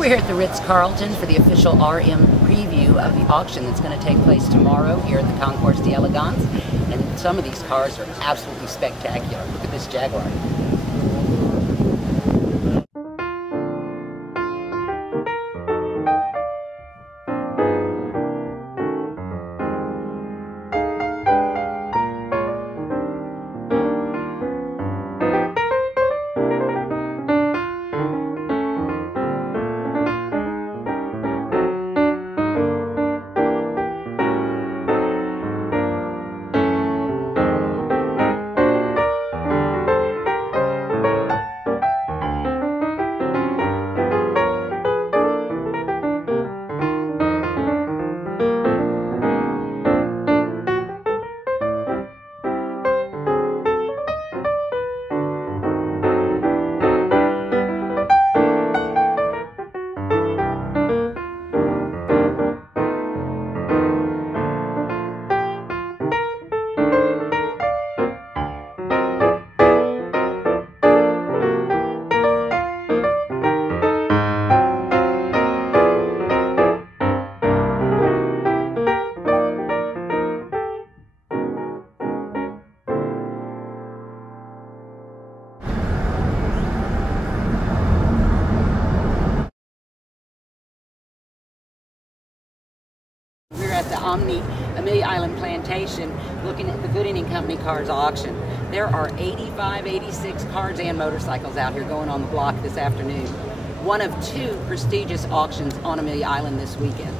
We're here at the Ritz-Carlton for the official RM preview of the auction that's going to take place tomorrow here at the Concours d'Elegance. And some of these cars are absolutely spectacular. Look at this Jaguar. We're at the Amelia Island Plantation looking at the Good Inning Company Cars auction. There are 85, 86 cars and motorcycles out here going on the block this afternoon. One of two prestigious auctions on Amelia Island this weekend.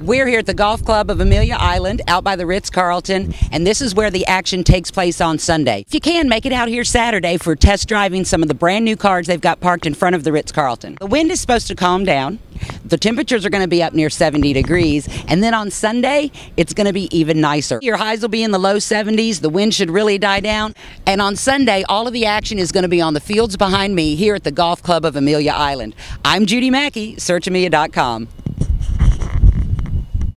We're here at the Golf Club of Amelia Island, out by the Ritz-Carlton, and this is where the action takes place on Sunday. If you can, make it out here Saturday for test driving some of the brand new cars they've got parked in front of the Ritz-Carlton. The wind is supposed to calm down. The temperatures are going to be up near 70 degrees, and then on Sunday, it's going to be even nicer. Your highs will be in the low 70s, the wind should really die down, and on Sunday, all of the action is going to be on the fields behind me here at the Golf Club of Amelia Island. I'm Judy Mackey, Searchamelia.com.